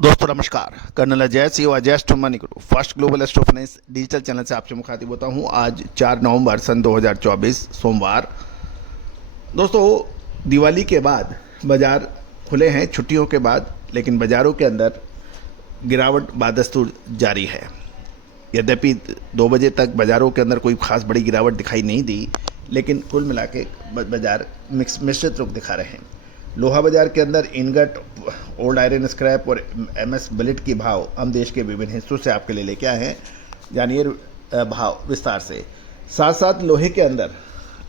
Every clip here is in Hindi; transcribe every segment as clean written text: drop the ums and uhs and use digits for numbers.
दोस्तों नमस्कार, कर्नल अजय सिंह अजय एस्ट्रोमनी गुरु first global astro finance digital channel से आपसे मुखातिब होता हूं। आज 4 नवंबर सन 2024 सोमवार। दोस्तों दिवाली के बाद बाजार खुले हैं छुट्टियों के बाद, लेकिन बाजारों के अंदर गिरावट बादस्तूर जारी है। यद्यपि 2 बजे तक बाजारों के अंदर कोई खास बड़ी गिरावट दिखाई नहीं दी, लेकिन कुल मिला के बाजार मिश्रित रुख दिखा रहे हैं। लोहा बाजार के अंदर इनगट, ओल्ड आयरन स्क्रैप और एमएस बिलेट की भाव हम देश के विभिन्न हिस्सों से आपके लिए लेके आए हैं। जानिए भाव विस्तार से। साथ साथ लोहे के अंदर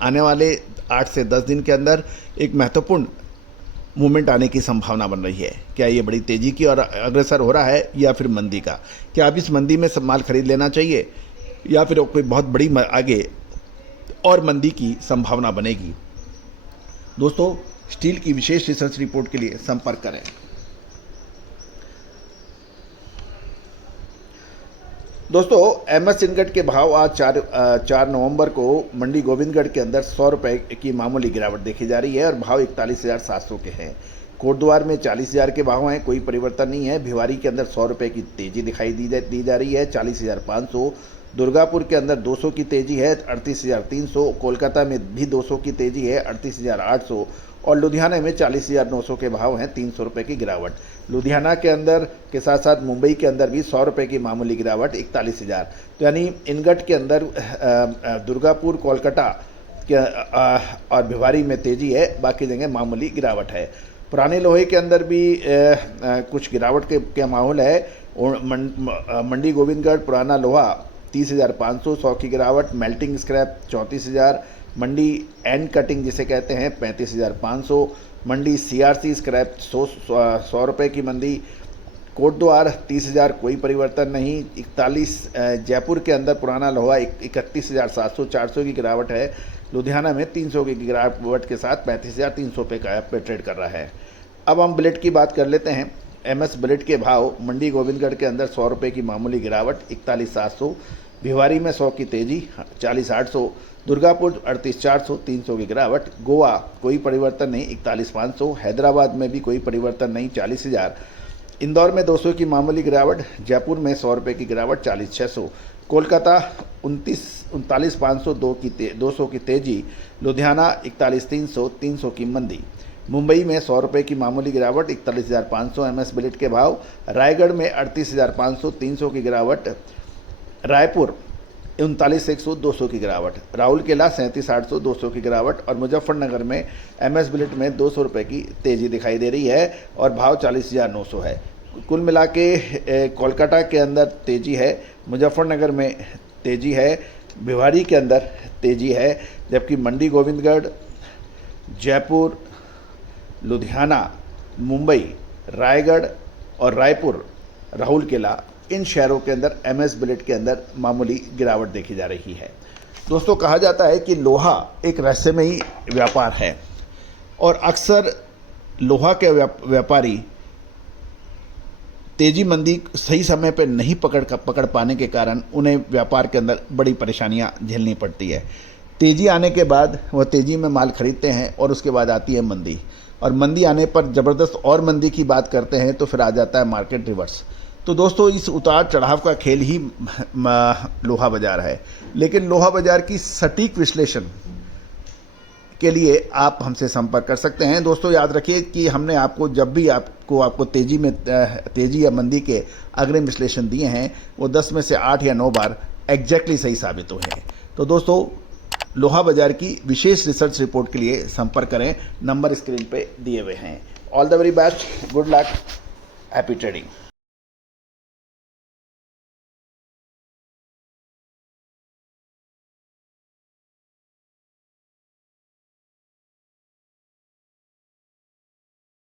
आने वाले 8 से 10 दिन के अंदर एक महत्वपूर्ण मूवमेंट आने की संभावना बन रही है। क्या ये बड़ी तेजी की और अग्रसर हो रहा है या फिर मंदी का? क्या आप इस मंदी में सब माल खरीद लेना चाहिए या फिर कोई बहुत बड़ी आगे और मंदी की संभावना बनेगी? दोस्तों स्टील की विशेष रिसर्च रिपोर्ट के लिए संपर्क करें। दोस्तों एमएस इनगट के भाव आज 4 नवंबर को मंडी गोविंदगढ़ के अंदर 100 रुपये की मामूली गिरावट देखी जा रही है और भाव 41,700 के हैं। कोटद्वार में 40,000 के भाव हैं, कोई परिवर्तन नहीं है। भिवारी के अंदर 100 रुपये की तेजी दिखाई दी जा रही है, 40,500। दुर्गापुर के अंदर 200 की तेजी है, 38,300। कोलकाता में भी 200 की तेजी है, 38,800। और लुधियाना में 40,900 के भाव हैं, 300 रुपये की गिरावट। लुधियाना के अंदर के साथ साथ मुंबई के अंदर भी 100 रुपये की मामूली गिरावट, 41,000। तो यानी इनगट के अंदर दुर्गापुर, कोलकाता के और भिवारी में तेजी है, बाकी जगह मामूली गिरावट है। पुराने लोहे के अंदर भी कुछ गिरावट के माहौल है। मंडी गोविंदगढ़ पुराना लोहा 30,500, 100 की गिरावट। Melting scrap 34,000। Mandi and cutting जिसे कहते हैं 35,500। मंडी सीआरसी स्क्रैप 100 रुपये की मंदी। कोटद्वार 30,000, कोई परिवर्तन नहीं। 41 जयपुर के अंदर पुराना लोहा 31,700, 400 की गिरावट है। लुधियाना में 300 की गिरावट के साथ 35,300 पे ट्रेड कर रहा है। अब हम बिलेट की बात कर लेते हैं। एमएस बिलेट के भाव मंडी गोविंदगढ़ के अंदर 100 रुपये की मामूली गिरावट, 41,700। भिवारी में 100 की तेजी, 40,800। दुर्गापुर 38,400, 300 की गिरावट। गोवा कोई परिवर्तन नहीं, 41,500। हैदराबाद में भी कोई परिवर्तन नहीं, 40,000। इंदौर में 200 की मामूली गिरावट। जयपुर में 100 रुपये की गिरावट, 40,600। कोलकाता 39,500, 200 की तेजी। लुधियाना 41,300, 300 की मंदी। मुंबई में 100 रुपये की मामूली गिरावट, 41,500 एमएस बिलेट के भाव। रायगढ़ में 38,500, 300 की गिरावट। रायपुर 39,100, 200 की गिरावट। राउरकेला 37,800, 200 की गिरावट। और मुजफ्फरनगर में एमएस बिलेट में 200 रुपये की तेजी दिखाई दे रही है और भाव 40,900 है। कुल मिला के कोलकाता के अंदर तेजी है, मुजफ्फरनगर में तेजी है, भिवारी के अंदर तेजी है, जबकि मंडी गोविंदगढ़, जयपुर, लुधियाना, मुंबई, रायगढ़ और रायपुर, राउरकेला, इन शहरों के अंदर एमएस बिलेट के अंदर मामूली गिरावट देखी जा रही है। दोस्तों कहा जाता है कि लोहा एक रहस्यमयी व्यापार है और अक्सर लोहा के व्यापारी तेजी मंदी सही समय पर नहीं पकड़ पाने के कारण उन्हें व्यापार के अंदर बड़ी परेशानियां झेलनी पड़ती है। तेजी आने के बाद वह तेजी में माल खरीदते हैं और उसके बाद आती है मंदी, और मंदी आने पर ज़बरदस्त और मंदी की बात करते हैं तो फिर आ जाता है मार्केट रिवर्स। तो दोस्तों इस उतार चढ़ाव का खेल ही लोहा बाजार है। लेकिन लोहा बाजार की सटीक विश्लेषण के लिए आप हमसे संपर्क कर सकते हैं। दोस्तों याद रखिए कि हमने आपको जब भी आपको तेजी या मंदी के अग्रिम विश्लेषण दिए हैं वो 10 में से 8 या 9 बार एग्जैक्टली सही साबित हुए हैं। तो दोस्तों लोहा बाजार की विशेष रिसर्च रिपोर्ट के लिए संपर्क करें, नंबर स्क्रीन पे दिए हुए हैं। All the very best, good luck, happy trading.